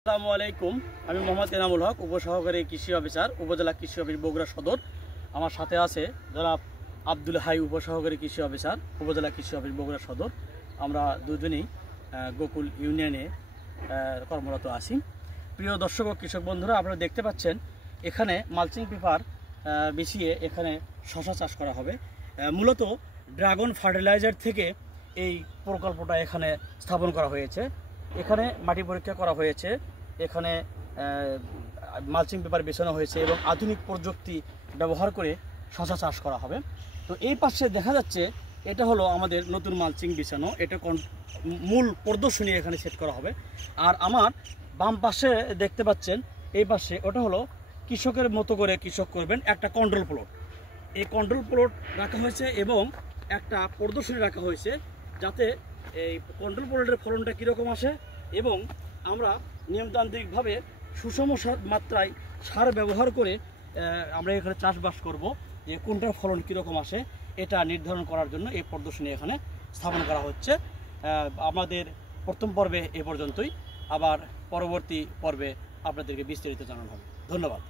আসসালামু আলাইকুম। আমি মোহাম্মদ এনামুল হক, উপসহকারী কৃষি অফিসার, উপজেলা কৃষি অফিস বগুড়া সদর। আমার সাথে আছে জনাব আব্দুল হাই, উপসহকারী কৃষি অফিসার, উপজেলা কৃষি অফিস বগুড়া সদর। আমরা দুজনেই গোকুল ইউনিয়নে কর্মরত আছি। প্রিয় দর্শক ও কৃষক বন্ধুরা, আপনারা দেখতে পাচ্ছেন এখানে মালচিং পেপার বিছিয়ে এখানে শশা চাষ করা হবে। মূলত ড্রাগন ফার্টিলাইজার থেকে এই প্রকল্পটা এখানে স্থাপন করা হয়েছে। এখানে মাটি পরীক্ষা করা হয়েছে, এখানে মালচিং পেপার বিছানো হয়েছে এবং আধুনিক প্রযুক্তি ব্যবহার করে শশা চাষ করা হবে। তো এই পাশে দেখা যাচ্ছে এটা হলো আমাদের নতুন মালচিং বিছানো, এটা মূল প্রদর্শনী এখানে সেট করা হবে। আর আমার বাম পাশে দেখতে পাচ্ছেন এই পাশে ওটা হলো কৃষকের মতো করে কৃষক করবেন একটা কন্ট্রোল প্লট। এই কন্ট্রোল প্লট রাখা হয়েছে এবং একটা প্রদর্শনী রাখা হয়েছে যাতে এই কন্ট্রোল প্লটের ফলনটা কীরকম আসে এবং আমরা নিয়মতান্ত্রিকভাবে সুষম মাত্রায় সার ব্যবহার করে আমরা এখানে চাষবাস করব, যে কোনটার ফলন কীরকম আসে এটা নির্ধারণ করার জন্য এই প্রদর্শনী এখানে স্থাপন করা হচ্ছে। আমাদের প্রথম পর্বে এ পর্যন্তই, আবার পরবর্তী পর্বে আপনাদেরকে বিস্তারিত জানানো হবে। ধন্যবাদ।